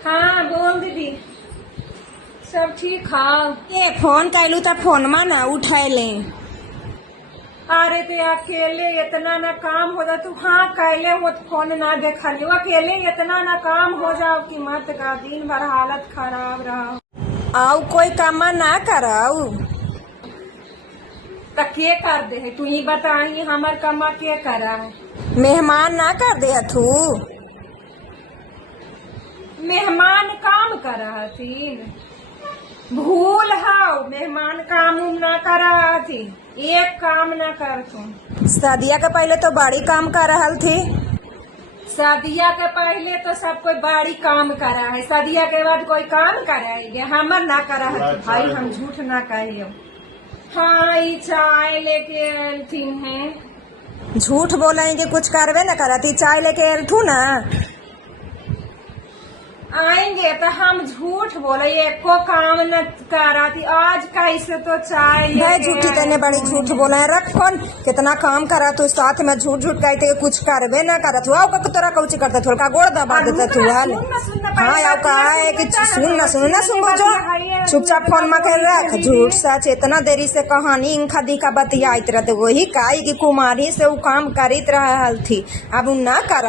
हाँ बोल दीदी, सब ठीक हाँ। ये फोन कैलू तो फोनमा ना उठैले। अरे ते अकेले इतना ना काम हो जा तू। हाँ कैले हो फोन ना देखा लियो। अकेले इतना ना काम हो जाओ कि मत का दिन भर हालत खराब रहा। आउ कोई काम ना कराऊ तो के कर दे है? तू ही बताई हमार कमा के करा है? मेहमान ना कर दे तू? मेहमान काम कर हथिन, भूल हाउ मेहमान काम उम ना करा हथिन, एक काम ना कर तुम। शादिया के पहले तो बड़ी काम कर रहल थी। शादिया के पहले तो सब कोई बड़ी काम करा है, शादिया के बाद कोई काम कराएंगे? हमर ना करा है भाई, हम झूठ ना कहियो। हाँ ये चाय लेके एलथिन है। झूठ बोलेंगे कुछ करवे न करती। चाय लेके एलथू ना आएंगे तो हम झूठ बोले एको काम न कराती। आज कैसे तो चाय झूठी तेने बड़ी झूठ बोला है। रख फोन, कितना काम करा तू साथ में झूठ झूठ कहते कुछ करवे ना करत हुआ। तोरा कौची करते थोड़ा गोड़ दबा देते तू हाल। हाँ यार कहा है कि सुन ना जो चुपचाप फोन में कर रख। झूठ सच इतना देरी से कहानी इंखा दिखा बतियात रहते वही काई की कुमारी से वो काम करीत रहा थी। अब ना कर